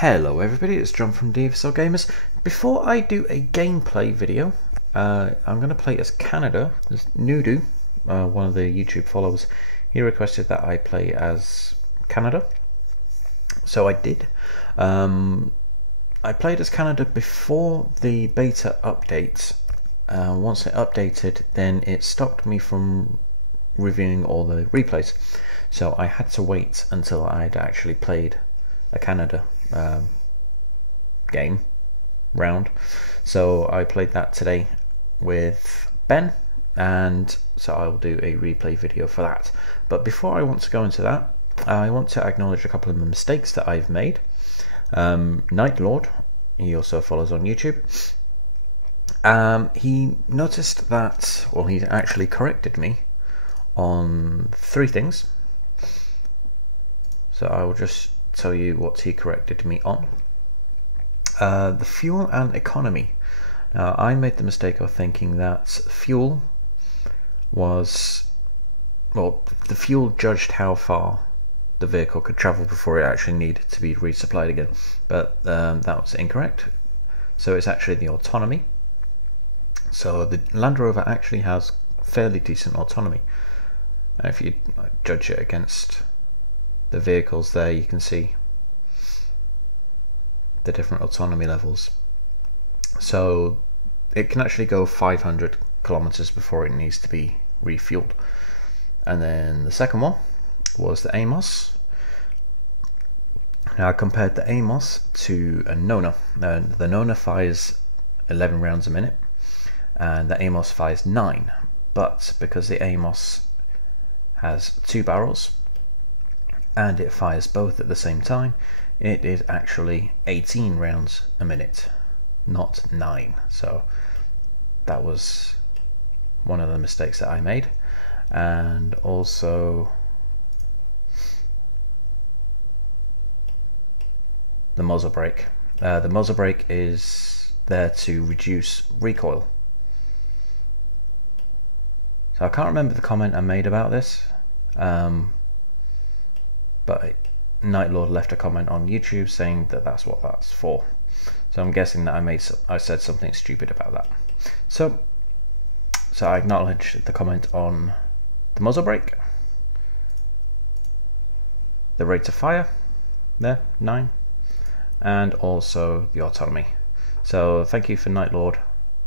Hello everybody, it's John from Devious Gamers. Before I do a gameplay video, I'm going to play as Canada. As Nudu, one of the YouTube followers, he requested that I play as Canada. So I did. I played as Canada before the beta update. Once it updated, then it stopped me from reviewing all the replays. So I had to wait until I'd actually played a Canada game round. So I played that today with Ben, and so I'll do a replay video for that. But before I want to go into that, I want to acknowledge a couple of the mistakes that I've made. Night Lord, he also follows on YouTube. He noticed that, well, he actually corrected me on 3 things. So I will just tell you what he corrected me on. The fuel and economy. Now, I made the mistake of thinking that fuel was, well, the fuel judged how far the vehicle could travel before it actually needed to be resupplied again, but that was incorrect. So it's actually the autonomy. So the Land Rover actually has fairly decent autonomy. And if you judge it against the vehicles there, you can see the different autonomy levels. So it can actually go 500 kilometers before it needs to be refueled. And then the second one was the Amos. Now I compared the Amos to a Nona. The Nona fires 11 rounds a minute and the Amos fires 9, but because the Amos has 2 barrels and it fires both at the same time, it is actually 18 rounds a minute, not 9. So that was one of the mistakes that I made. And also the muzzle brake. The muzzle brake is there to reduce recoil. So I can't remember the comment I made about this, but Night Lord left a comment on YouTube saying that that's what that's for. So I'm guessing that I said something stupid about that. So I acknowledge the comment on the muzzle brake, the rate of fire there, 9, and also the autonomy. So thank you for Night Lord,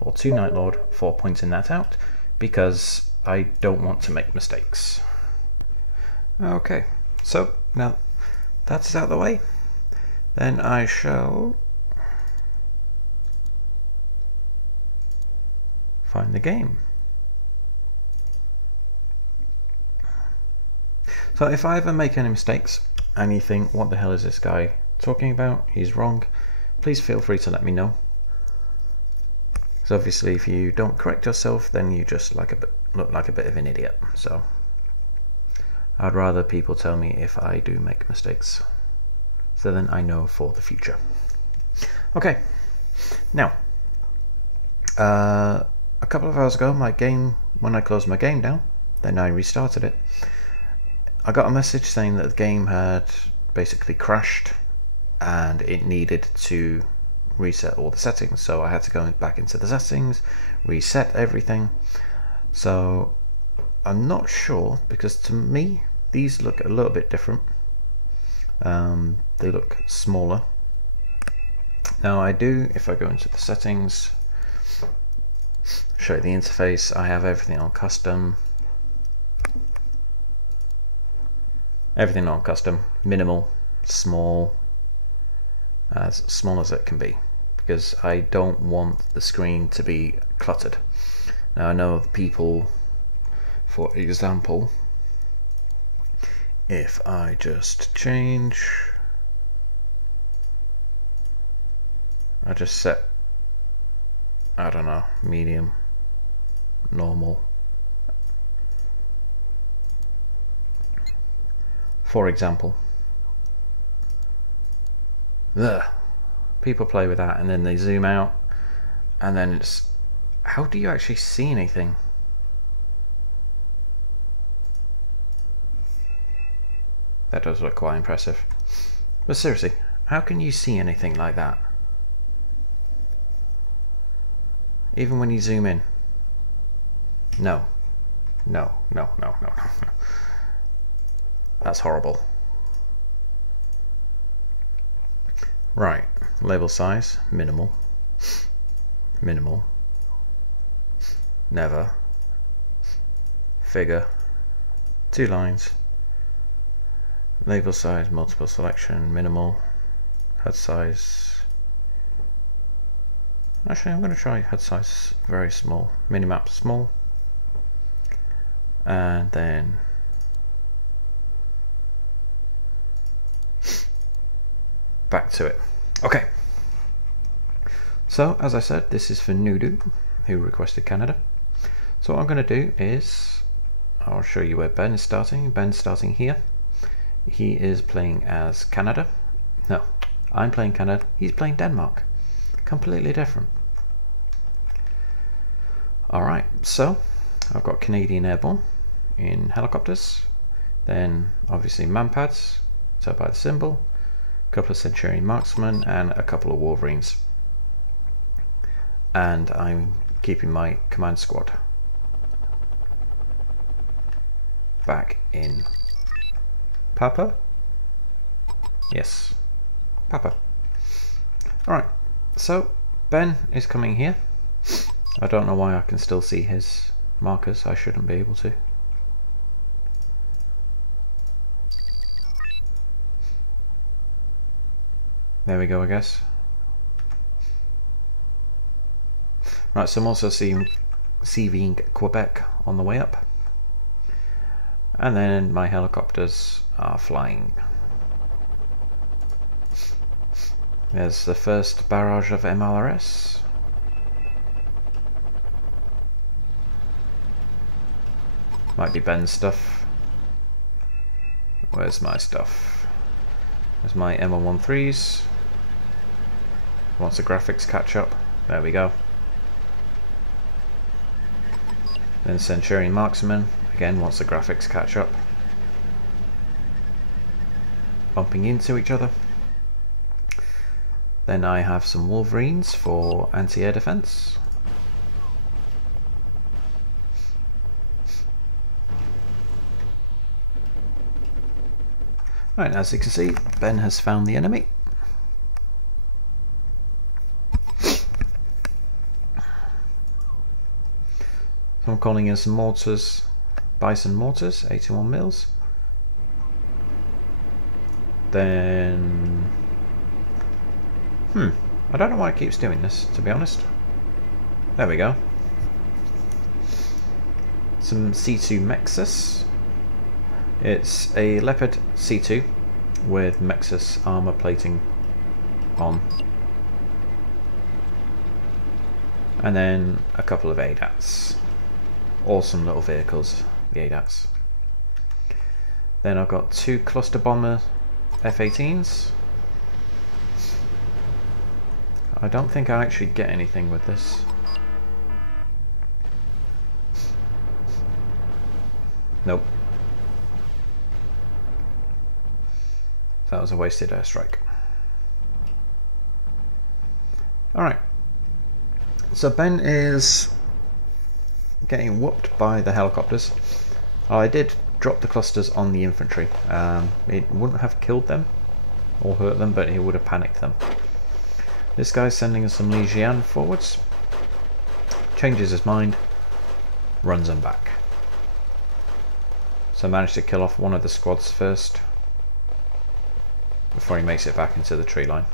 or to Night Lord, for pointing that out, because I don't want to make mistakes. Okay, so now that's out of the way, then I shall find the game. So if I ever make any mistakes and you think, what the hell is this guy talking about, he's wrong, please feel free to let me know. So obviously if you don't correct yourself, then you just look like a bit of an idiot. So I'd rather people tell me if I do make mistakes, so then I know for the future. Okay, now a couple of hours ago, when I closed my game down, then I restarted it, I got a message saying that the game had basically crashed and it needed to reset all the settings. So I had to go back into the settings, reset everything. So I'm not sure, because to me these look a little bit different. They look smaller. Now I do, if I go into the settings, show you the interface, I have everything on custom. Everything on custom, minimal, small as it can be, because I don't want the screen to be cluttered. Now I know of people, for example, if I just change, I just set, I don't know, medium, normal, for example. People play with that and then they zoom out and then it's, how do you actually see anything? That does look quite impressive. But seriously, How can you see anything like that? Even when you zoom in. No. No, no, no, no, no. That's horrible. Right, label size, minimal. Minimal. Never. Figure. 2 lines. Label size, multiple selection, minimal. HUD size. Actually, I'm going to try HUD size very small. Minimap small. And then back to it. Okay. So, as I said, this is for Nudu, who requested Canada. So what I'm going to do is, I'll show you where Ben is starting. Ben's starting here. He is playing as Canada. No, I'm playing Canada. He's playing Denmark. Completely different. Alright, so I've got Canadian Airborne in helicopters. Then obviously manpads, so by the symbol. A couple of Centurion Marksmen and a couple of Wolverines. And I'm keeping my command squad back in Papa. Yes, Papa. Alright, so Ben is coming here. I don't know why I can still see his markers. I shouldn't be able to. There we go, I guess. Right, so I'm also seeing Quebec on the way up. And then my helicopters are flying. There's the first barrage of MLRS. Might be Ben's stuff. Where's my stuff? There's my M113s. Once the graphics catch up, there we go. Then Centurion Marksman, again once the graphics catch up. Bumping into each other. Then I have some Wolverines for anti-air defense. Right, as you can see, Ben has found the enemy. So I'm calling in some mortars, Bison mortars, 81 mils. Then, I don't know why it keeps doing this, to be honest. There we go. Some C2 Mexus. It's a Leopard C2 with Mexus armor plating on. And then a couple of ADATs. Awesome little vehicles, the ADATs. Then I've got 2 cluster bomber F-18s. I don't think I actually get anything with this. Nope. That was a wasted airstrike. Alright. So Ben is getting whooped by the helicopters. I did drop the clusters on the infantry. It wouldn't have killed them or hurt them, but it would have panicked them. This guy's sending us some Legion forwards. Changes his mind. Runs them back. So I managed to kill off one of the squads first before he makes it back into the tree line.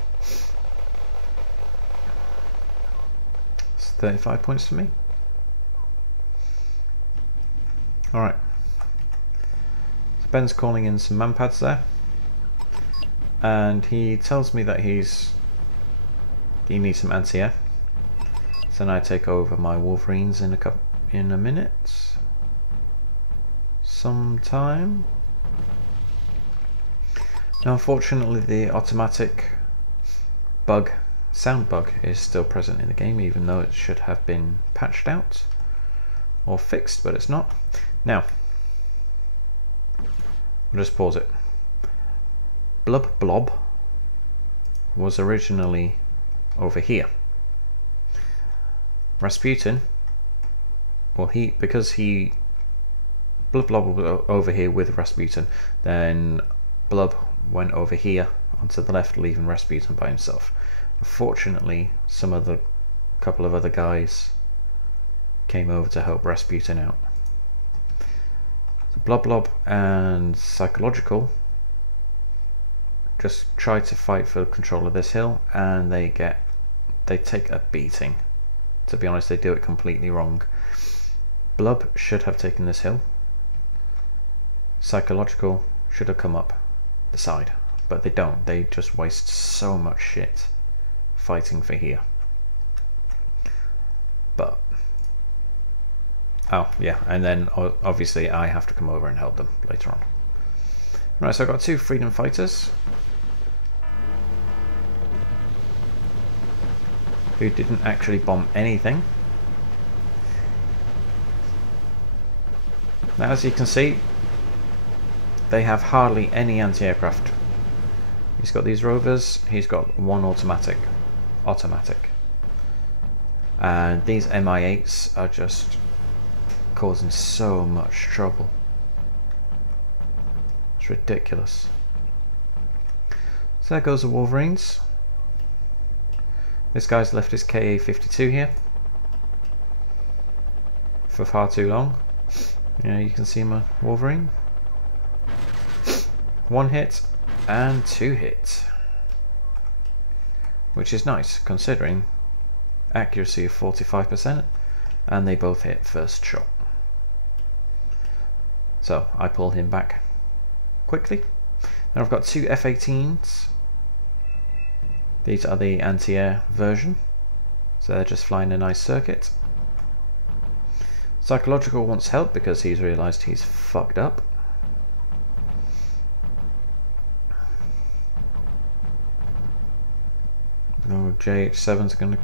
It's 35 points for me. Alright. So Ben's calling in some manpads there. And he tells me that he needs some anti-air. So then I take over my Wolverines in a minute. Sometime. Now unfortunately the automatic sound bug is still present in the game, even though it should have been patched out or fixed, but it's not. Now, I'll just pause it. Blub blob was originally over here. Rasputin, well, because he Blub was over here with Rasputin, then Blub went over here onto the left, leaving Rasputin by himself. Fortunately, couple of other guys came over to help Rasputin out. So Blub and Psychological just try to fight for control of this hill, and they take a beating. To be honest, they do it completely wrong. Blub should have taken this hill. Psychological should have come up the side, but they don't. They just waste so much shit fighting for here. But oh yeah, and then obviously I have to come over and help them later on. Right, so I've got 2 freedom fighters who didn't actually bomb anything. Now, as you can see, they have hardly any anti-aircraft. He's got these rovers, he's got 1 automatic. And these Mi-8s are just causing so much trouble. It's ridiculous. So there goes the Wolverines. This guy's left his KA-52 here for far too long. Yeah, you can see my Wolverine. 1 hit and 2 hits, which is nice considering accuracy of 45%, and they both hit first shot. So I pull him back quickly. Then I've got 2 F-18s. These are the anti-air version, so they're just flying a nice circuit. Psychological wants help because he's realised he's fucked up. Oh, JH7's going to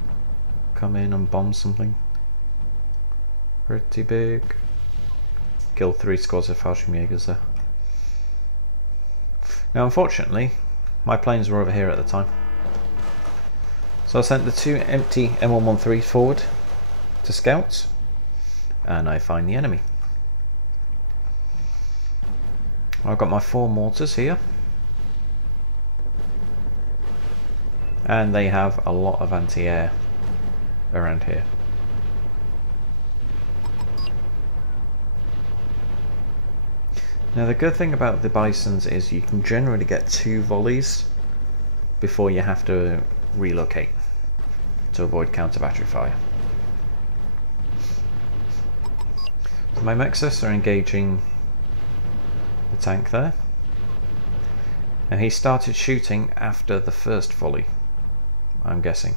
come in and bomb something pretty big. Killed 3 squads of Fallschirmjägers there. Now, unfortunately, my planes were over here at the time, so I sent the 2 empty M113s forward to scout, and I find the enemy. I've got my 4 mortars here, and they have a lot of anti-air around here. Now, the good thing about the Bisons is you can generally get 2 volleys before you have to relocate to avoid counter battery fire. So my Mexus are engaging the tank there. Now, he started shooting after the first volley, I'm guessing,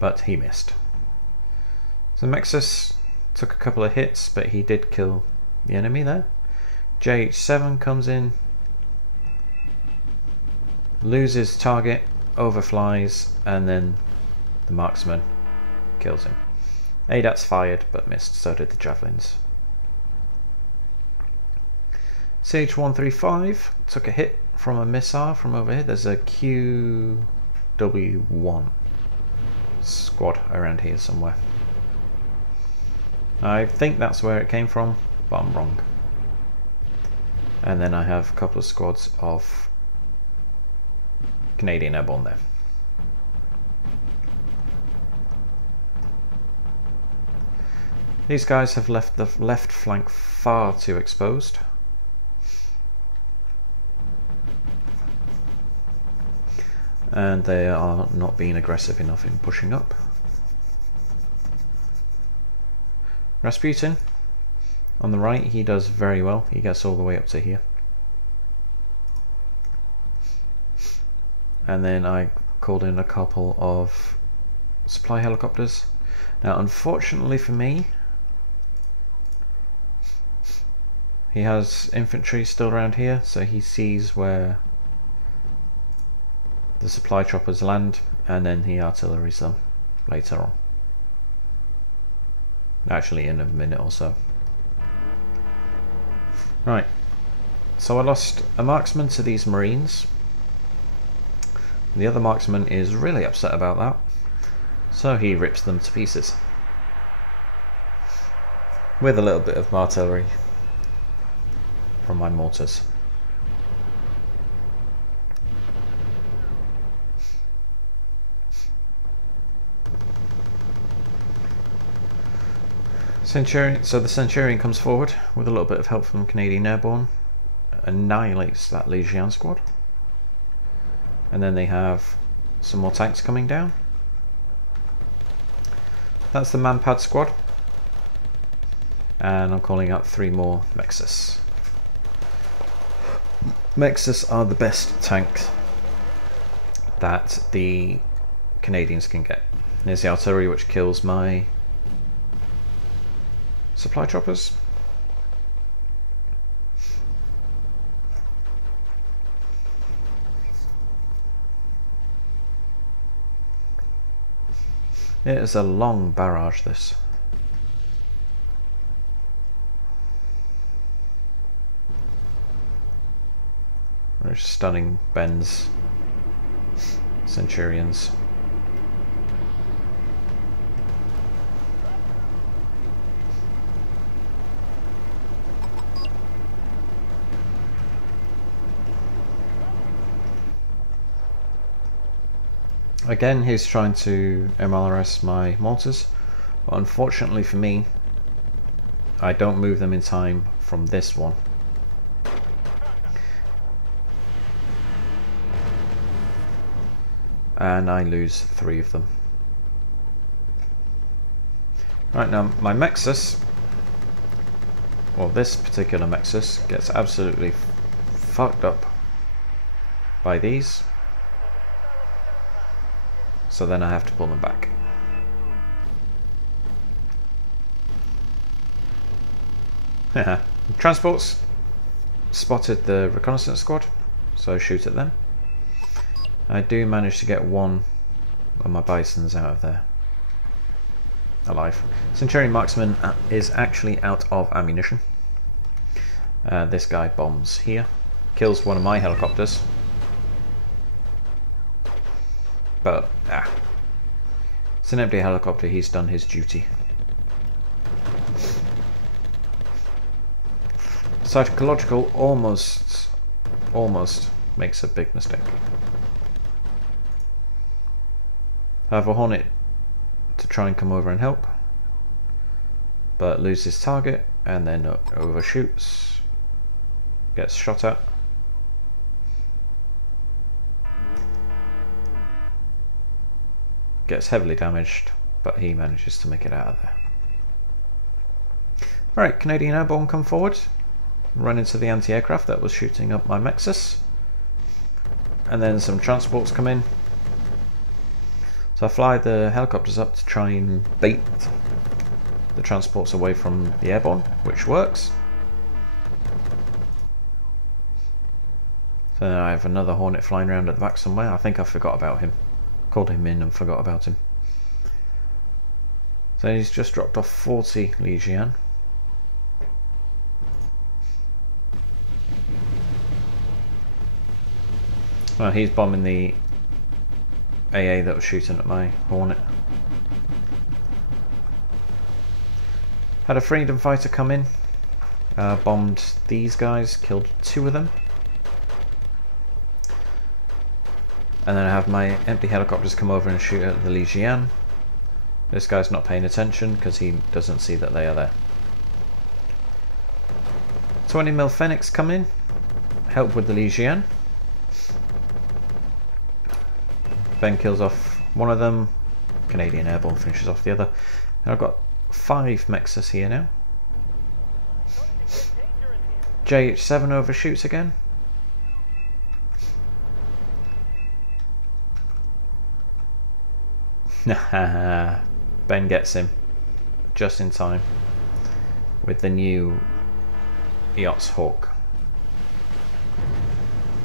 but he missed. So Mexus took a couple of hits, but he did kill the enemy there. JH7 comes in, loses target, overflies, and then the marksman kills him. ADAT's fired but missed, so did the javelins. CH-135 took a hit from a missile from over here. There's a QW1 squad around here somewhere. I think that's where it came from, but I'm wrong. And then I have a couple of squads of Canadian Airborne there. These guys have left the left flank far too exposed. And they are not being aggressive enough in pushing up. Rasputin, on the right, he does very well. He gets all the way up to here. And then I called in a couple of supply helicopters. Now, unfortunately for me, he has infantry still around here, so he sees where the supply choppers land, and then he artilleries them later on. Actually, in a minute or so. Right, so I lost a marksman to these Marines. The other marksman is really upset about that, so he rips them to pieces. With a little bit of artillery from my mortars. Centurion, so the Centurion comes forward with a little bit of help from Canadian Airborne, annihilates that Legion squad, and then they have some more tanks coming down. That's the Manpad squad, and I'm calling out 3 more Mexus. Mexus are the best tanks that the Canadians can get. There's the artillery, which kills my supply choppers. It is a long barrage, this. We're just stunning Ben's Centurions. Again, he's trying to MLRS my mortars, but unfortunately for me, I don't move them in time from this one. And I lose 3 of them. Right, now my Mexus, or this particular Mexus, gets absolutely fucked up by these. So then I have to pull them back. Transports spotted the reconnaissance squad, so shoot at them. I do manage to get 1 of my bisons out of there alive. Centurion marksman is actually out of ammunition. This guy bombs here, kills 1 of my helicopters. But, it's an empty helicopter, he's done his duty. Psychological almost makes a big mistake. I have a Hornet to try and come over and help, but loses target and then overshoots, gets shot at. Gets heavily damaged, but he manages to make it out of there. Alright, Canadian Airborne come forward, run into the anti-aircraft that was shooting up my Mexus, and then some transports come in. So I fly the helicopters up to try and bait the transports away from the airborne, which works. So then I have another Hornet flying around at the back somewhere. I think I forgot about him. Called him in and forgot about him. So he's just dropped off 40 Legion. Well, he's bombing the AA that was shooting at my Hornet. Had a freedom fighter come in, bombed these guys, killed 2 of them. And then I have my empty helicopters come over and shoot at the Legion. This guy's not paying attention because he doesn't see that they are there. 20mm Phoenix come in, help with the Legion. Ben kills off 1 of them, Canadian Airborne finishes off the other. And I've got 5 Mexus here now. JH7 overshoots again. Ben gets him just in time with the new EOTS Hawk.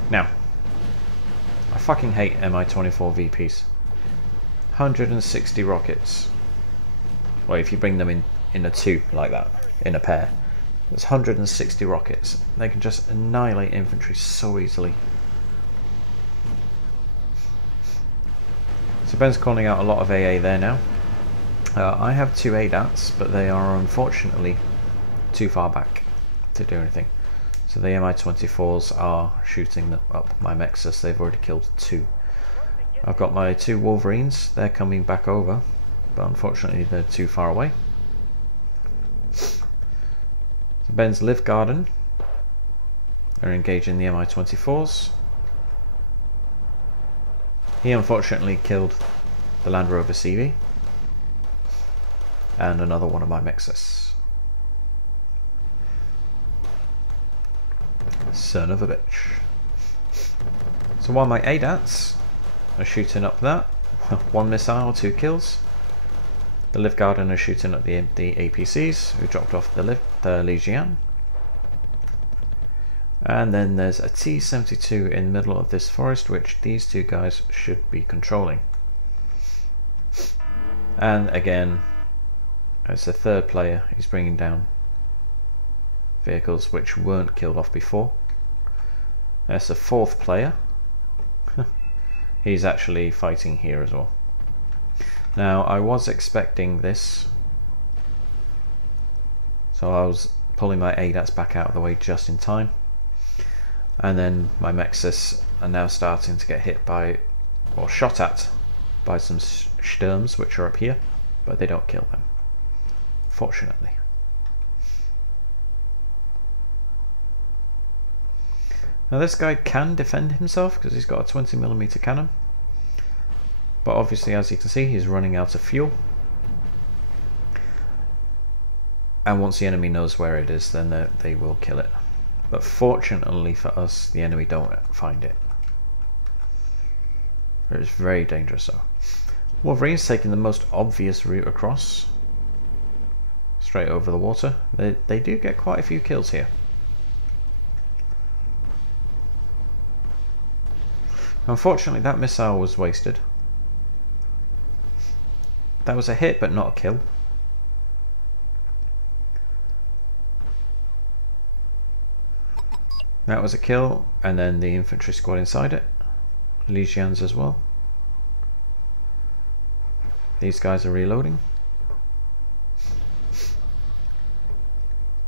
Now, I fucking hate Mi-24 VPs. 160 rockets. Well, if you bring them in a 2 like that, in a pair, there's 160 rockets. They can just annihilate infantry so easily. So Ben's calling out a lot of AA there now. I have 2 ADATs, but they are unfortunately too far back to do anything. So the Mi-24s are shooting up my Mexus. They've already killed 2. I've got my 2 Wolverines. They're coming back over, but unfortunately they're too far away. So Ben's Live Garden are engaging the Mi-24s. He unfortunately killed the Land Rover CV and another one of my Mexus. Son of a bitch. So while my ADATs are shooting up that, 1 missile, 2 kills. The Live Garden are shooting at the APCs who dropped off the Legion. And then there's a T-72 in the middle of this forest, which these 2 guys should be controlling. And again, it's the 3rd player. He's bringing down vehicles which weren't killed off before. There's the 4th player. He's actually fighting here as well. Now, I was expecting this, so I was pulling my ADATs back out of the way just in time. And then my Mexus are now starting to get hit by, or shot at, by some Sturms which are up here, but they don't kill them, fortunately. Now this guy can defend himself because he's got a 20mm cannon, but obviously, as you can see, he's running out of fuel. And once the enemy knows where it is, then they will kill it. But fortunately for us, the enemy don't find it. It's very dangerous though. Wolverine's taking the most obvious route across, straight over the water. They do get quite a few kills here. Unfortunately, that missile was wasted. That was a hit, but not a kill. That was a kill, and then the infantry squad inside it. Legions as well. These guys are reloading.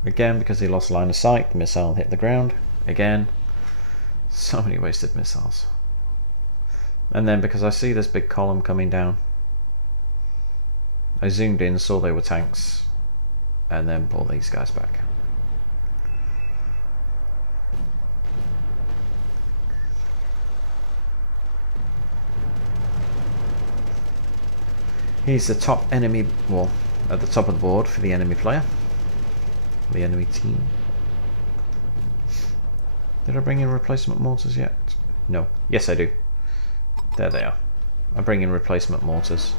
Again, because he lost line of sight, the missile hit the ground. Again, so many wasted missiles. And then because I see this big column coming down, I zoomed in, saw they were tanks, and then pulled these guys back. He's the top enemy, well, at the top of the board for the enemy player, the enemy team. Did I bring in replacement mortars yet? No. Yes, I do. There they are. I bring in replacement mortars.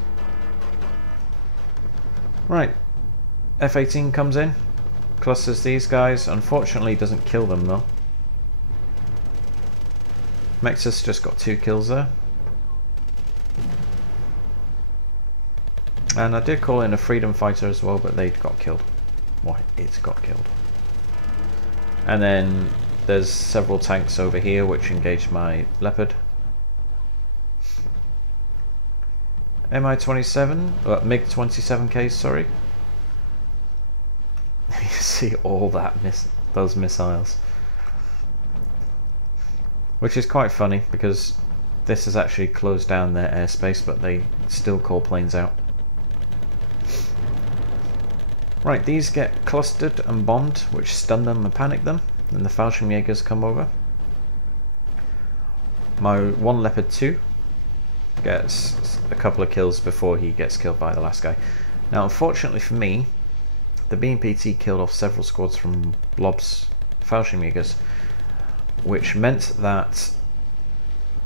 Right. F-18 comes in, clusters these guys. Unfortunately, doesn't kill them though. Mexus just got 2 kills there. And I did call in a freedom fighter as well, but they got killed. Well, it got killed. And then there's several tanks over here which engaged my Leopard. Mi-27, MiG-27K, sorry. You see all that those missiles. Which is quite funny because this has actually closed down their airspace, but they still call planes out. Right, these get clustered and bombed, which stun them and panic them. Then the Fallschirmjägers come over. My 1 Leopard 2 gets a couple of kills before he gets killed by the last guy. Now, unfortunately for me, the BMPT killed off several squads from Blob's Fallschirmjägers, which meant that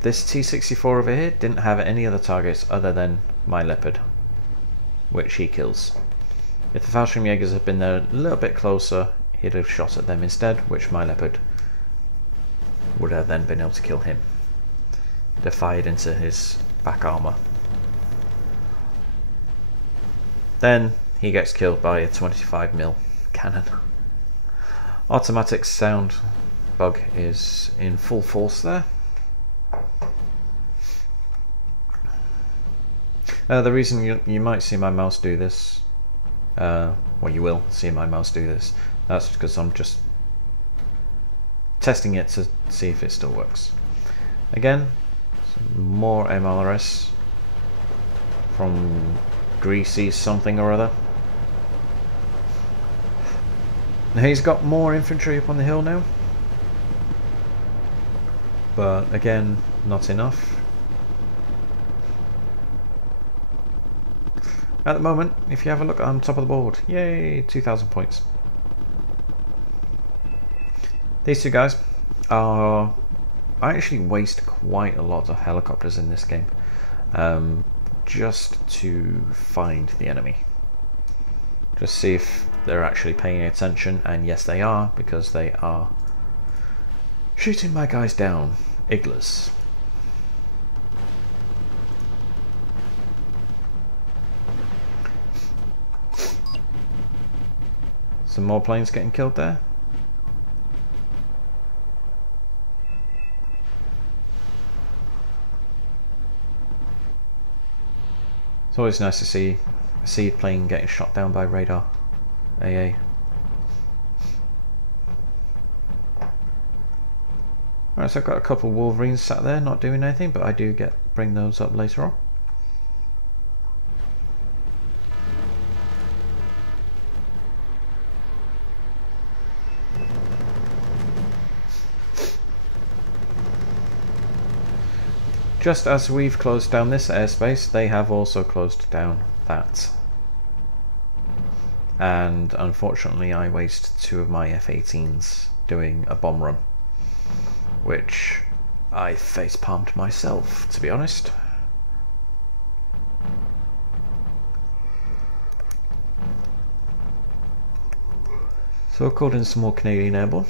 this T-64 over here didn't have any other targets other than my Leopard, which he kills. If the Fallschirmjägers had been there a little bit closer, he'd have shot at them instead, which my Leopard would have then been able to kill him. They're fired into his back armor. Then he gets killed by a 25mm cannon. Automatic sound bug is in full force there. The reason you might see my mouse do this, well, you will see my mouse do this, that's because I'm just testing it to see if it still works. Again, more MLRS from Greasy something or other. Now he's got more infantry up on the hill now, but again, not enough. At the moment, if you have a look on top of the board, yay, 2,000 points. These two guys are... I actually waste quite a lot of helicopters in this game, just to find the enemy. Just see if they're actually paying attention, and yes they are, because they are shooting my guys down. Iglas. Some more planes getting killed there. It's always nice to see a seed plane getting shot down by radar. AA. Alright, so I've got a couple of Wolverines sat there not doing anything, but I do bring those up later on. Just as we've closed down this airspace, they have also closed down that. And unfortunately I wasted 2 of my F-18s doing a bomb run, which I facepalmed myself, to be honest. So I've called in some more Canadian airborne.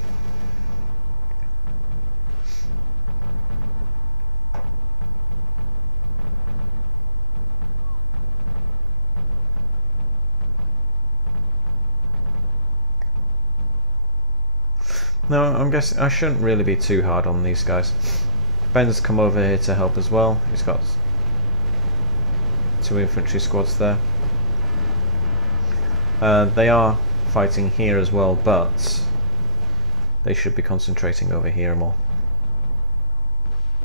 No, I'm guessing I shouldn't really be too hard on these guys. Ben's come over here to help as well. He's got 2 infantry squads there. They are fighting here as well, but they should be concentrating over here more.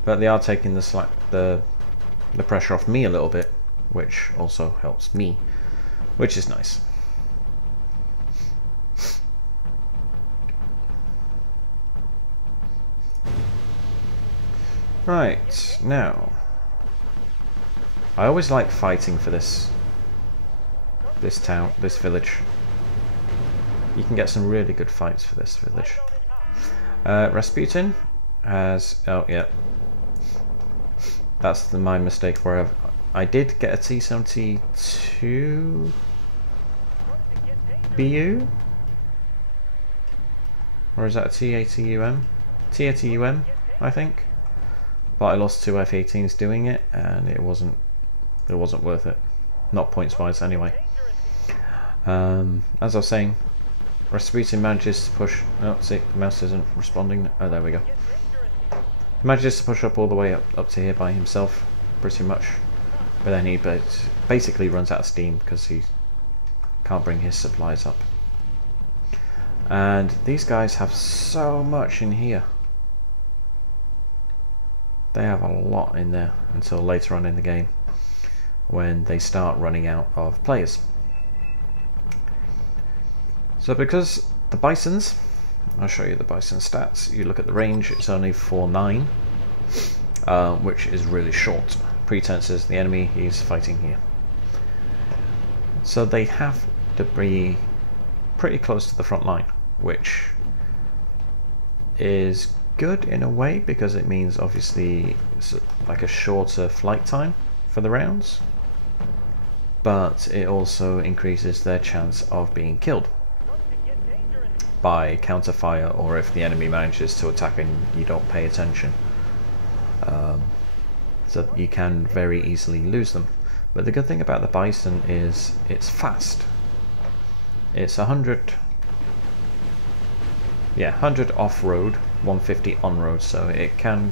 But they are taking the slack, the pressure off me a little bit, which also helps me, which is nice. Right, now I always like fighting for this town, this village. You can get some really good fights for this village. Rasputin has, oh yeah, that's my mistake where I did get a T-72 BU? Or is that a T-80UM? T-80UM, I think. But I lost 2 F-18s doing it, and it wasn't worth it. Not points wise anyway. As I was saying, Rasputin manages to push. Oh, see, the mouse isn't responding. Oh, there we go. He manages to push up all the way up to here by himself, pretty much. But then he basically runs out of steam because he can't bring his supplies up. And these guys have so much in here. They have a lot in there until later on in the game when they start running out of players. So because the Bisons, I'll show you the Bison stats, you look at the range, it's only 4.9, which is really short. Pretense is the enemy he's fighting here. So they have to be pretty close to the front line, which is good in a way because it means obviously it's like a shorter flight time for the rounds, but it also increases their chance of being killed by counterfire, or if the enemy manages to attack and you don't pay attention. So you can very easily lose them. But the good thing about the Bison is it's fast. It's 100 off-road, 150 on-road, so it can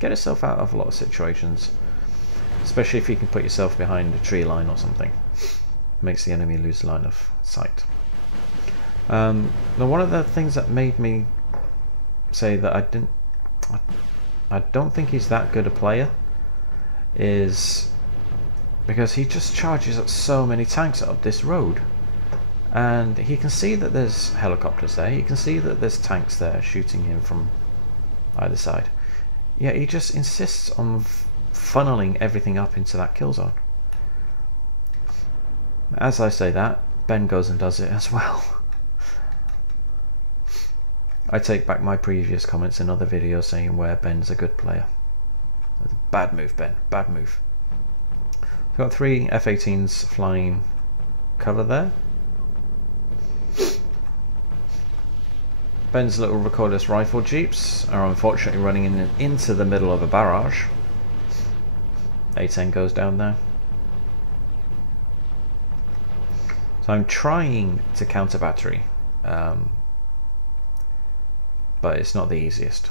get itself out of a lot of situations. especially if you can put yourself behind a tree line or something. Makes the enemy lose line of sight. Now one of the things that made me say that I don't think he's that good a player is because he just charges up so many tanks up this road, and he can see that there's helicopters there, he can see that there's tanks there shooting him from either side, yet he just insists on funneling everything up into that kill zone. As I say that, Ben goes and does it as well. I take back my previous comments in other videos saying where Ben's a good player. Bad move, Ben, bad move. We've got 3 F-18s flying cover there. Ben's little recordless rifle jeeps are unfortunately running into the middle of a barrage. A-10 goes down there. So I'm trying to counter battery, but it's not the easiest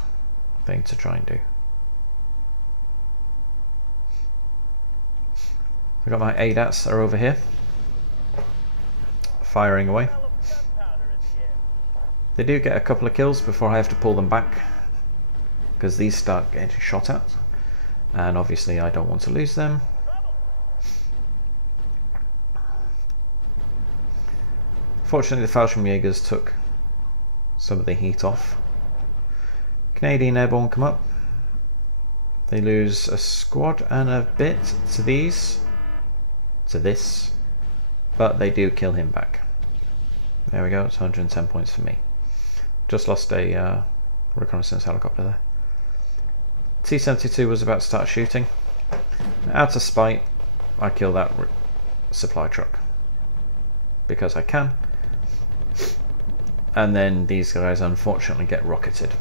thing to try and do. I've got my ADATs are over here, firing away. They do get a couple of kills before I have to pull them back, because these start getting shot at, and obviously I don't want to lose them. Fortunately the Fallschirmjägers took some of the heat off. Canadian Airborne come up. They lose a squad and a bit to this, but they do kill him back. There we go, it's 110 points for me. Just lost a reconnaissance helicopter there. T-72 was about to start shooting. Out of spite, I kill that supply truck because I can. And then these guys unfortunately get rocketed.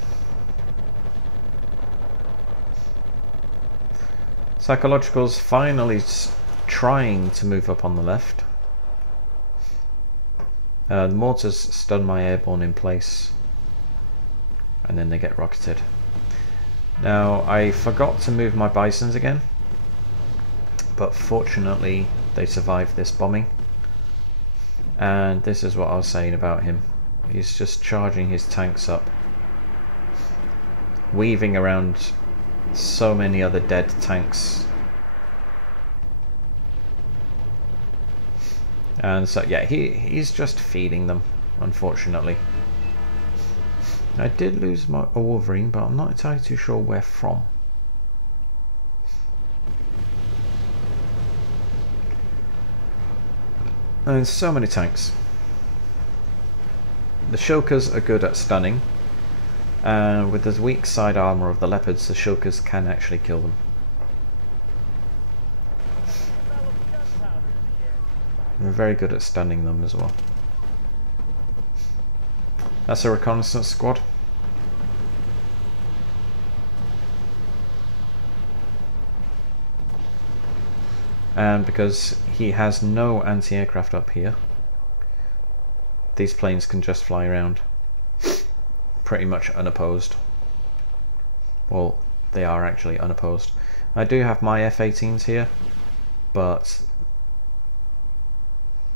Psychological's finally trying to move up on the left. The mortars stun my airborne in place, and then they get rocketed. Now I forgot to move my Bisons again, but fortunately they survived this bombing. And this is what I was saying about him. He's just charging his tanks up, weaving around so many other dead tanks. And so yeah, he's just feeding them, unfortunately. I did lose a Wolverine, but I'm not entirely too sure where from. And so many tanks. The Shilkers are good at stunning, and with the weak side armor of the Leopards, the Shilkers can actually kill them. They're very good at stunning them as well. That's a reconnaissance squad. And because he has no anti-aircraft up here, these planes can just fly around pretty much unopposed. Well, they are actually unopposed. I do have my F-18s here, but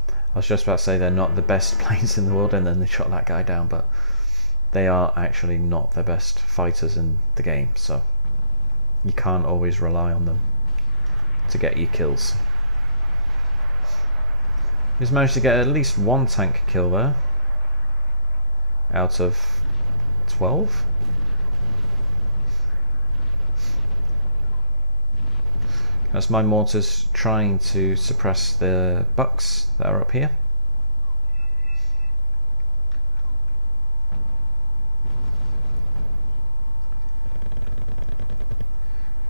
I was just about to say they're not the best planes in the world, and then they shot that guy down, but they are actually not the best fighters in the game, so you can't always rely on them to get you kills. He's managed to get at least one tank kill there out of 12. That's my mortars trying to suppress the bucks that are up here.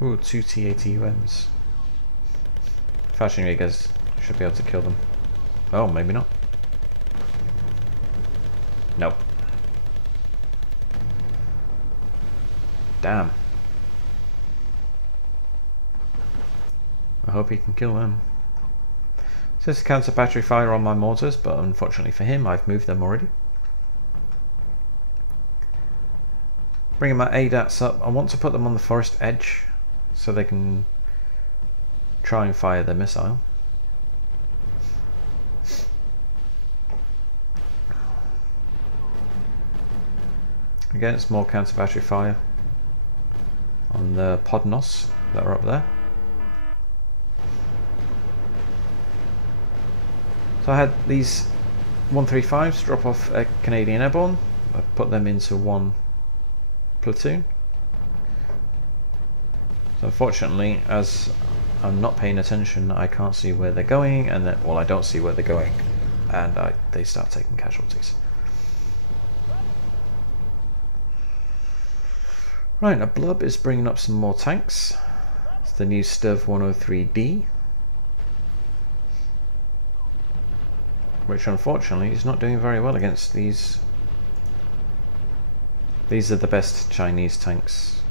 Ooh, 2 T-80UMs. Fallschirmjägers should be able to kill them. Oh, maybe not. Nope. Damn. I hope he can kill them. So this counts a battery fire on my mortars, but unfortunately for him, I've moved them already. Bringing my ADATs up. I want to put them on the forest edge so they can try and fire the missile. Again, it's more counter battery fire on the Podnos that are up there. So I had these 135s drop off a Canadian Airborne. I put them into one platoon. So unfortunately, as I'm not paying attention, I can't see where they're going, and then, well, I don't see where they're going, and they start taking casualties. Right, a Blub is bringing up some more tanks. It's the new Stuv 103D, which unfortunately is not doing very well against these. These are the best Chinese tanks.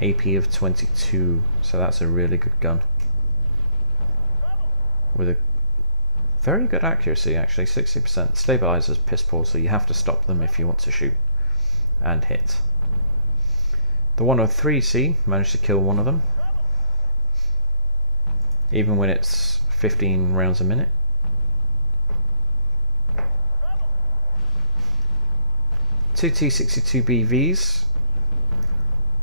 AP of 22, so that's a really good gun. With a very good accuracy, actually, 60%. Stabilizer's piss poor, so you have to stop them if you want to shoot and hit. The 103C managed to kill one of them, even when it's 15 rounds a minute. Two T-62BVs,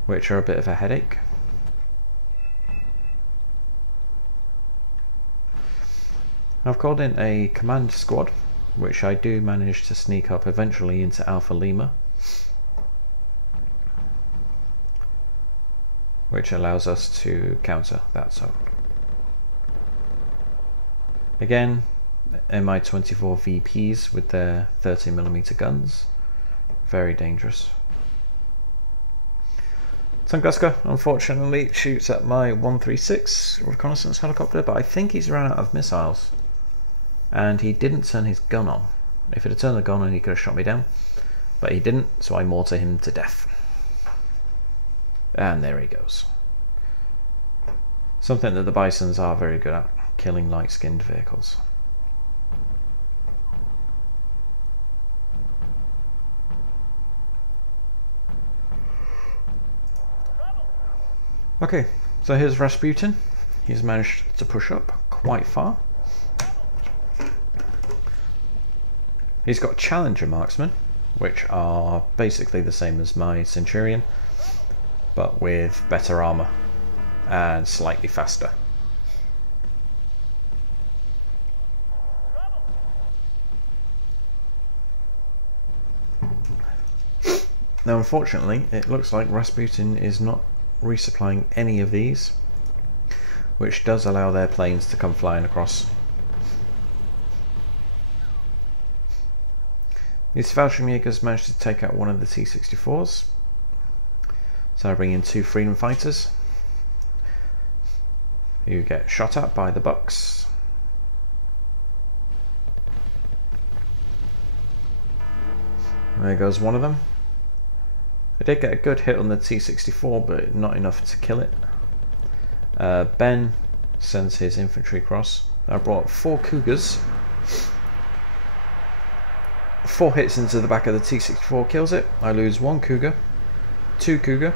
which are a bit of a headache. I've called in a command squad, which I do manage to sneak up eventually into Alpha Lima, which allows us to counter that zone. Again, Mi-24 VPs with their 30mm guns, very dangerous. Tunguska unfortunately shoots at my 136 reconnaissance helicopter, but I think he's run out of missiles, and he didn't turn his gun on. If it had turned the gun on, he could have shot me down, but he didn't, so I mortar him to death. And there he goes. Something that the Bisons are very good at, killing light-skinned vehicles. Okay, so here's Rasputin. He's managed to push up quite far. He's got Challenger marksmen, which are basically the same as my Centurion, but with better armor and slightly faster. Now unfortunately, it looks like Rasputin is not resupplying any of these, which does allow their planes to come flying across. These Fallschirmjägers managed to take out one of the T-64s, so I bring in two Freedom Fighters who get shot at by the Bucks. There goes one of them. I did get a good hit on the T-64, but not enough to kill it. Ben sends his infantry across. I brought 4 Cougars. 4 hits into the back of the T-64 kills it. I lose 1 Cougar, 2 Cougar,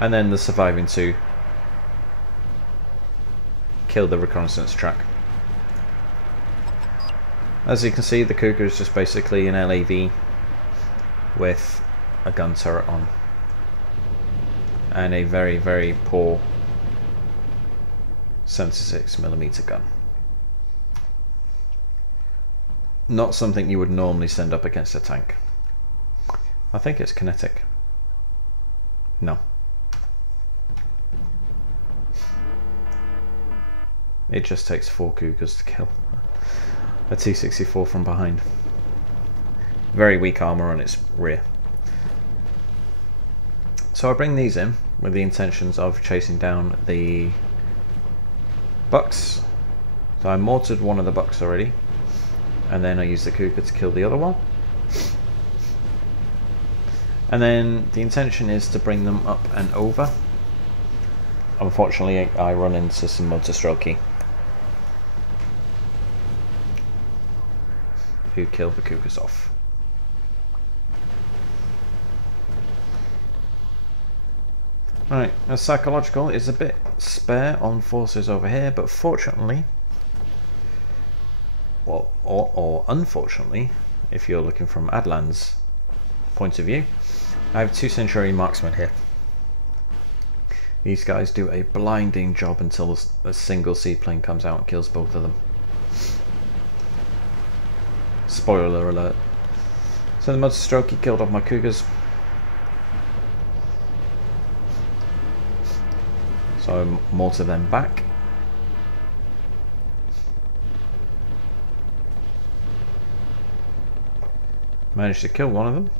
and then the surviving 2 kill the reconnaissance track. As you can see, the Cougar is just basically an LAV with a gun turret on and a very, very poor 76mm gun. Not something you would normally send up against a tank. I think it's kinetic. No. It just takes 4 Cougars to kill a T-64 from behind. Very weak armor on its rear. So I bring these in with the intentions of chasing down the Bucks. So I mortared one of the Bucks already, and then I use the Cougar to kill the other one. And then the intention is to bring them up and over. Unfortunately, I run into some Motostrelki who killed the Cougars off. Right, a psychological is a bit spare on forces over here, but fortunately, well, or unfortunately, if you're looking from Adlan's point of view, I have 2 Centurion marksmen here. These guys do a blinding job until a single seaplane comes out and kills both of them. Spoiler alert. So the Mud Stroke, he killed off my Cougars. So mortar them back. Managed to kill one of them.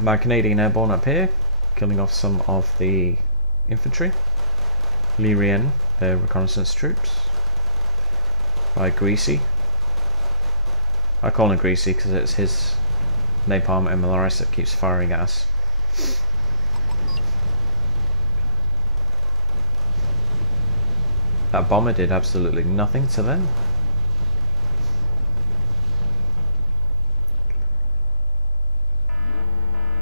My Canadian Airborne up here, killing off some of the infantry. Lyrian, their reconnaissance troops. By Greasy. I call him Greasy because it's his napalm MLRS that keeps firing at us. That bomber did absolutely nothing to them.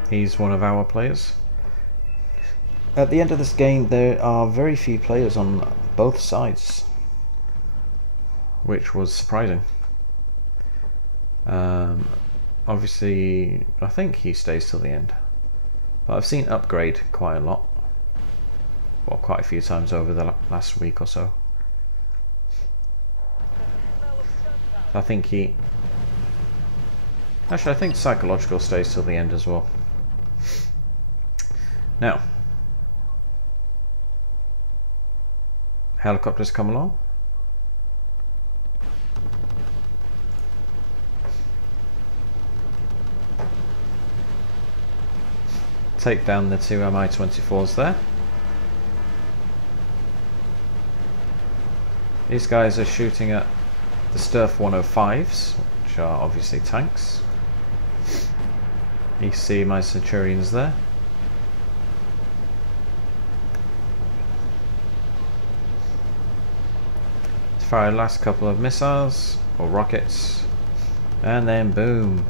He's one of our players. At the end of this game, there are very few players on both sides, which was surprising. Obviously, I think he stays till the end, but I've seen Upgrade quite a lot, well, quite a few times over the last week or so. I think he... Actually, I think Psychological stays till the end as well. Now, helicopters come along. Take down the 2 Mi-24s there. These guys are shooting at the Sturf 105s, which are obviously tanks. You see my Centurions there. Fire the last couple of missiles or rockets, and then boom,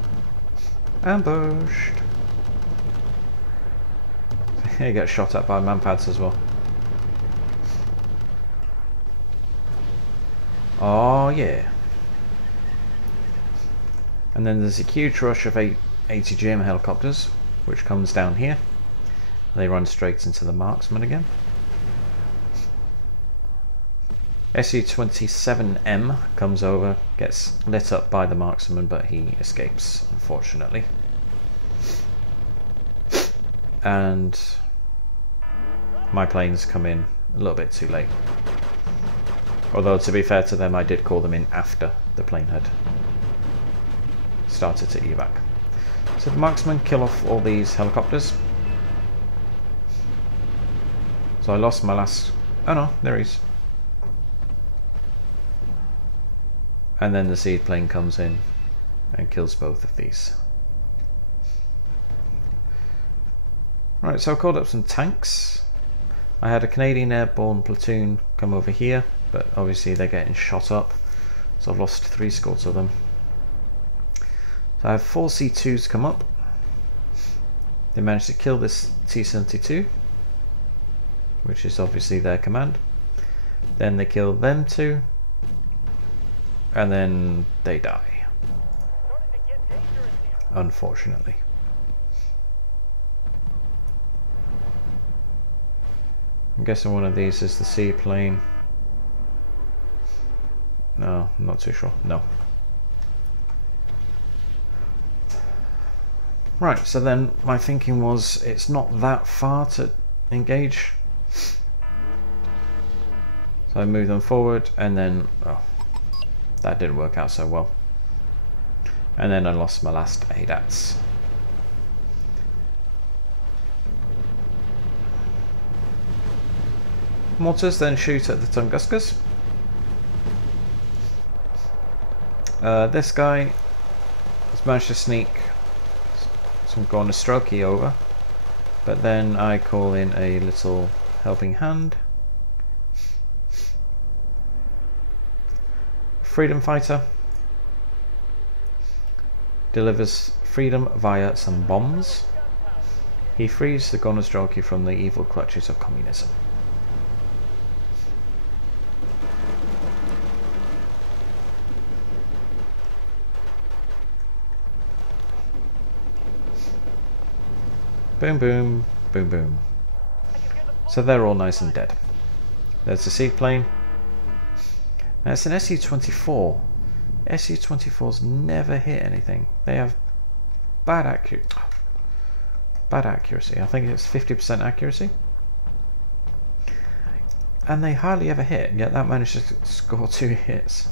ambushed. He gets shot at by manpads as well. Oh yeah. And then there's a huge rush of 80 GM helicopters, which comes down here. They run straight into the marksman again. Su-27M comes over, gets lit up by the marksman, but he escapes, unfortunately. And my planes come in a little bit too late. Although, to be fair to them, I did call them in after the plane had started to evac. So the marksmen kill off all these helicopters. So I lost my last... Oh no, there he is. And then the seaplane comes in and kills both of these. Right, so I called up some tanks. I had a Canadian Airborne platoon come over here, but obviously they're getting shot up, so I've lost 3 squads of them. So I have 4 C2s come up. They managed to kill this T-72, which is obviously their command. Then they kill them 2, and then they die, unfortunately. I'm guessing one of these is the seaplane. No, I'm not too sure. No. Right, so then my thinking was it's not that far to engage. So I moved them forward, and then that didn't work out so well. And then I lost my last ADATs. Mortars then shoot at the Tunguskas. This guy has managed to sneak some Gornostroki over, but then I call in a little helping hand. Freedom fighter delivers freedom via some bombs. He frees the Gonosdraki from the evil clutches of communism. Boom, boom, boom, boom. So they're all nice and dead. There's the seaplane. Now it's an Su-24. Su-24s never hit anything. They have bad accuracy. I think it's 50% accuracy. And they hardly ever hit, yet that managed to score 2 hits.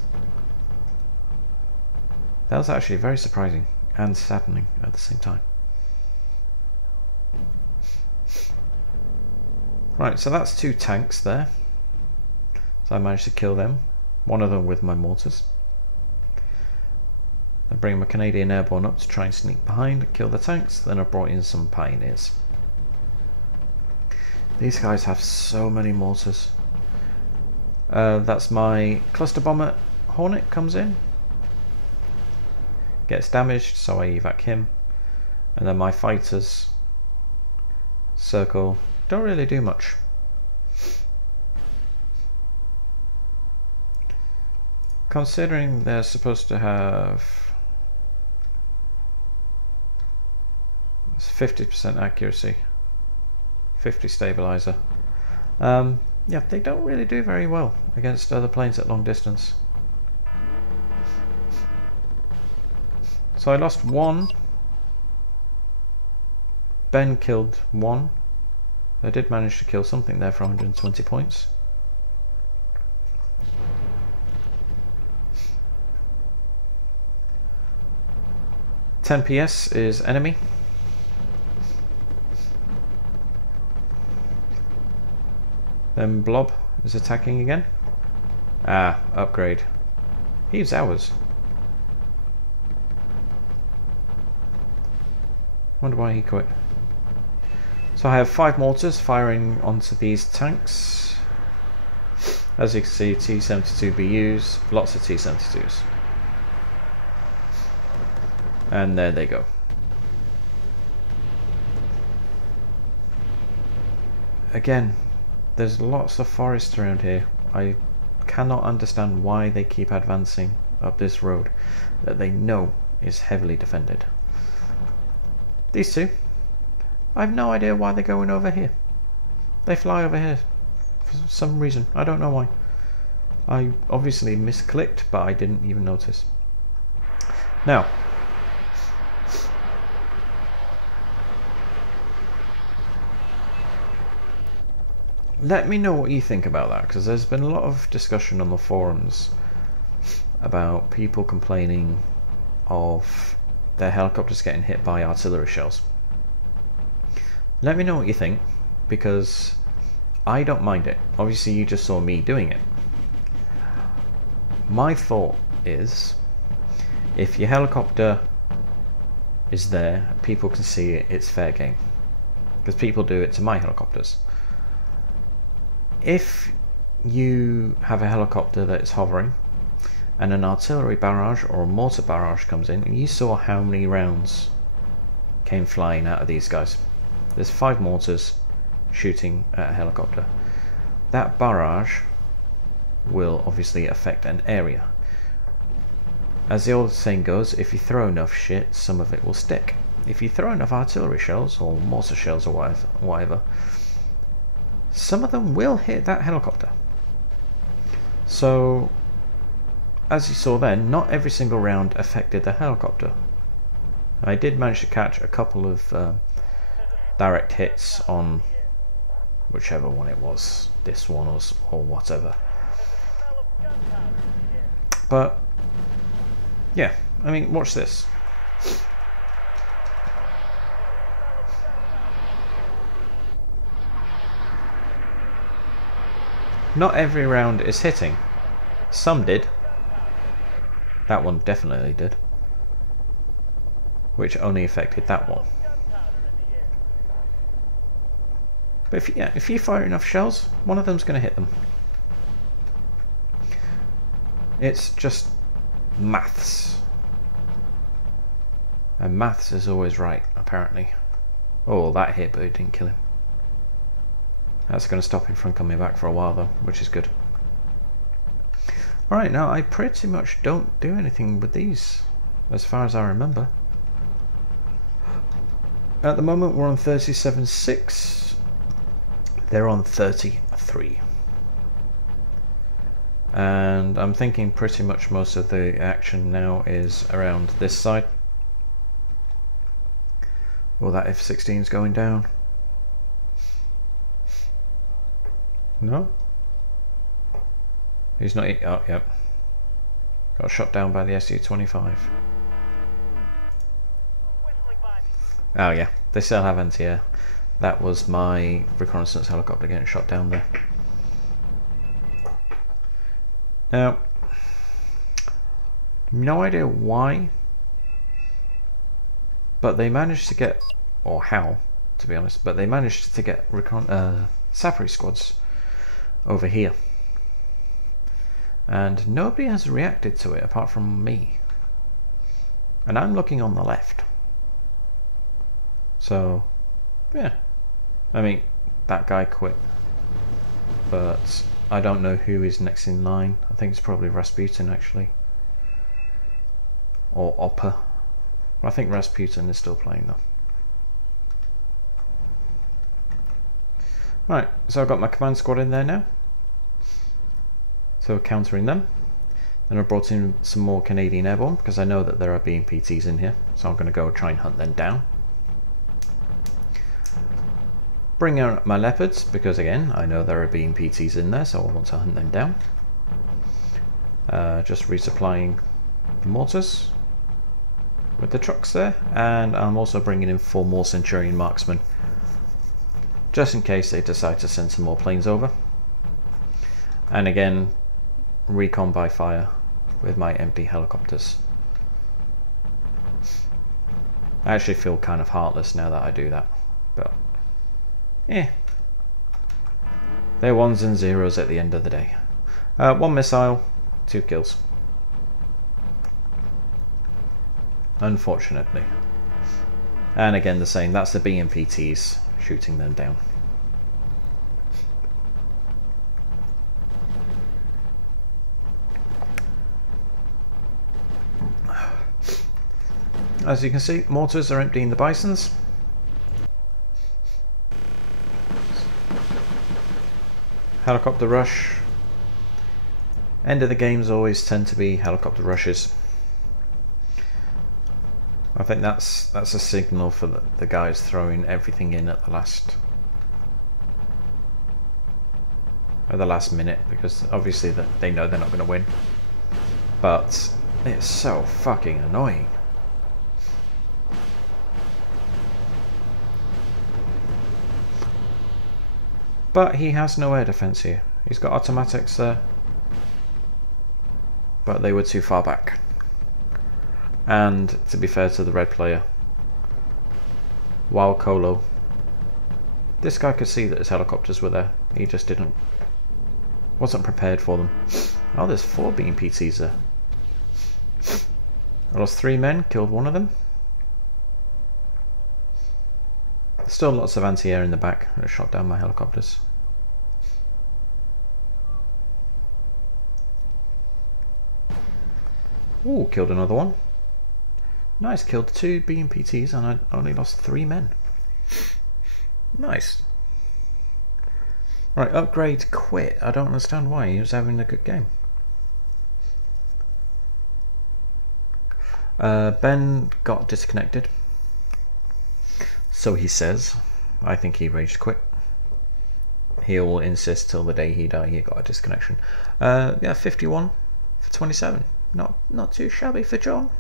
That was actually very surprising and saddening at the same time. Right, so that's 2 tanks there. So I managed to kill them. One of them with my mortars. I bring my Canadian airborne up to try and sneak behind and kill the tanks. Then I brought in some pioneers. These guys have so many mortars. That's my cluster bomber Hornet comes in. Gets damaged, so I evac him. And then my fighters circle. Don't really do much. Considering they're supposed to have 50% accuracy, 50 stabilizer. Yeah, they don't really do very well against other planes at long distance. So I lost 1. Ben killed 1. I did manage to kill something there for 120 points. $10 PS is enemy. Then Blob is attacking again. Ah, upgrade. He's ours. Wonder why he quit. So I have 5 mortars firing onto these tanks. As you can see, T-72BUs, lots of T-72s. And there they go. Again, there's lots of forest around here. I cannot understand why they keep advancing up this road that they know is heavily defended. These two, I have no idea why they're going over here. They fly over here for some reason. I don't know why. I obviously misclicked, but I didn't even notice. Now, let me know what you think about that, because there's been a lot of discussion on the forums about people complaining of their helicopters getting hit by artillery shells. Let me know what you think, because I don't mind it. Obviously you just saw me doing it. My thought is, if your helicopter is there, people can see it, it's fair game. Because people do it to my helicopters. If you have a helicopter that is hovering and an artillery barrage or a mortar barrage comes in, and you saw how many rounds came flying out of these guys. There's 5 mortars shooting at a helicopter. That barrage will obviously affect an area. As the old saying goes, if you throw enough shit, some of it will stick. If you throw enough artillery shells or mortar shells or whatever, some of them will hit that helicopter. So, as you saw then, not every single round affected the helicopter. I did manage to catch a couple of direct hits on whichever one it was, this one or whatever. But, yeah, I mean, watch this. Not every round is hitting. Some did. That one definitely did. Which only affected that one. But if you fire enough shells, one of them's going to hit them. It's just maths. And maths is always right, apparently. Oh, that hit, but it didn't kill him. That's going to stop him from coming back for a while though, which is good. Alright, now I pretty much don't do anything with these, as far as I remember. At the moment we're on 37.6. They're on 33. And I'm thinking pretty much most of the action now is around this side. Well, that F-16's going down. No? He's not... Oh, yep. Got shot down by the Su-25. Oh yeah, they still have anti-air. That was my reconnaissance helicopter getting shot down there. Now, no idea why, but they managed to get, or how, to be honest, but they managed to get safari squads over here. And nobody has reacted to it apart from me. And I'm looking on the left. So, yeah. I mean, that guy quit. But I don't know who is next in line. I think it's probably Rasputin, actually. Or Oppa. I think Rasputin is still playing, though. Right, so I've got my command squad in there now. So countering them. Then I brought in some more Canadian Airborne, because I know that there are BMPTs in here. So I'm going to go try and hunt them down. Bring out my Leopards, because again, I know there are BMPTs in there, so I want to hunt them down. Just resupplying the mortars with the trucks there, and I'm also bringing in 4 more Centurion marksmen, just in case they decide to send some more planes over. And again, recon by fire with my empty helicopters. I actually feel kind of heartless now that I do that, but yeah, they're ones and zeros at the end of the day. 1 missile, 2 kills. Unfortunately. And again the same, that's the BMPTs shooting them down. As you can see, mortars are emptying the Bisons. Helicopter rush. End of the games always tend to be helicopter rushes. I think that's a signal for the guys throwing everything in at the last minute, because obviously they know they're not going to win. But it's so fucking annoying. But he has no air defense here. He's got automatics there, but they were too far back. And to be fair to the red player, while Colo, this guy could see that his helicopters were there. He just wasn't prepared for them. Oh, there's 4 BMPTs there. I lost 3 men, killed 1 of them. Still lots of anti-air in the back that shot down my helicopters. Ooh, killed another one. Nice, killed 2 BMPTs and I only lost 3 men. Nice. Right, upgrade quit. I don't understand why. He was having a good game. Ben got disconnected. So he says. I think he rage quit. He'll insist till the day he died he got a disconnection. Yeah, 51 for 27. Not too shabby for John.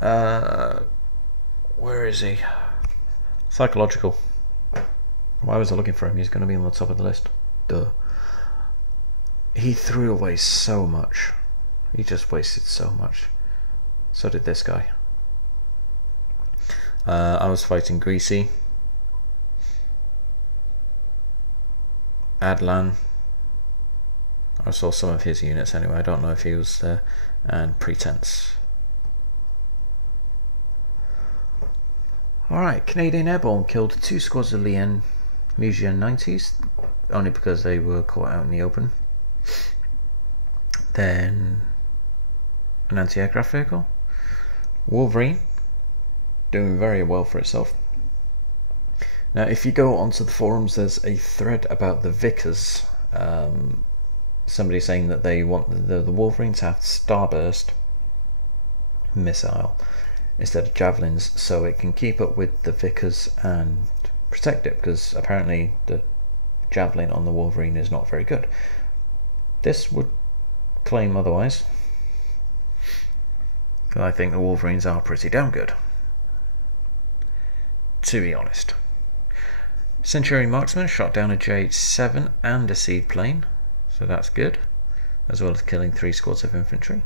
Where is he? Psychological. Why was I looking for him? He's going to be on the top of the list. Duh. He threw away so much. He just wasted so much. So did this guy. I was fighting Greasy. Adlan. I saw some of his units anyway. I don't know if he was there. And Pretense. Alright, Canadian Airborne killed 2 squads of Legion 90s, only because they were caught out in the open. Then an anti-aircraft vehicle. Wolverine, doing very well for itself. Now if you go onto the forums, there's a thread about the Vickers. Somebody saying that they want the Wolverine to have Starburst missile instead of javelins, so it can keep up with the Vickers and protect it, because apparently the javelin on the Wolverine is not very good. This would claim otherwise. I think the Wolverines are pretty damn good, to be honest. Centurion Marksman shot down a J-7 and a seed plane, so that's good, as well as killing 3 squads of infantry.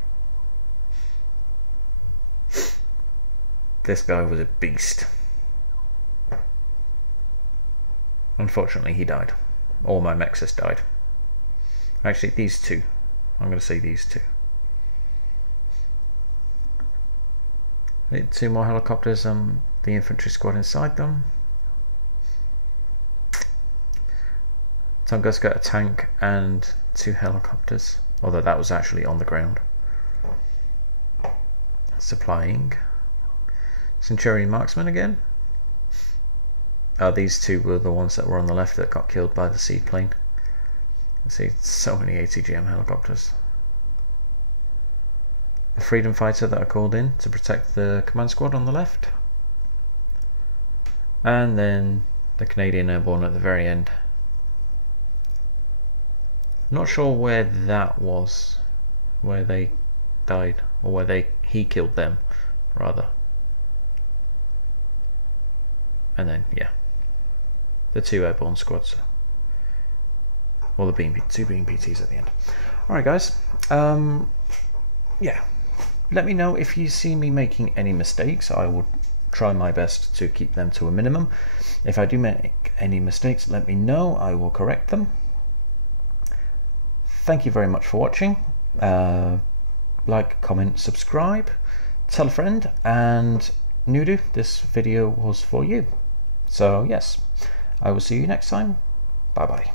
This guy was a beast. Unfortunately he died. All my Mexus died. Actually these 2. I'm going to say these 2. 2 more helicopters, the infantry squad inside them. Tunguska, a tank and 2 helicopters, although that was actually on the ground. Supplying. Centurion Marksman again. These 2 were the ones that were on the left that got killed by the seaplane. You see so many ATGM helicopters. The Freedom Fighter that I called in to protect the command squad on the left. And then the Canadian Airborne at the very end. Not sure where that was, where they died, or where he killed them, rather. And then, yeah, the 2 airborne squads, or the 2 being PTs at the end. Alright guys, yeah, let me know if you see me making any mistakes. I will try my best to keep them to a minimum. If I do make any mistakes, let me know, I will correct them. Thank you very much for watching. Like, comment, subscribe, tell a friend, and Nudu, this video was for you. So yes, I will see you next time. Bye bye.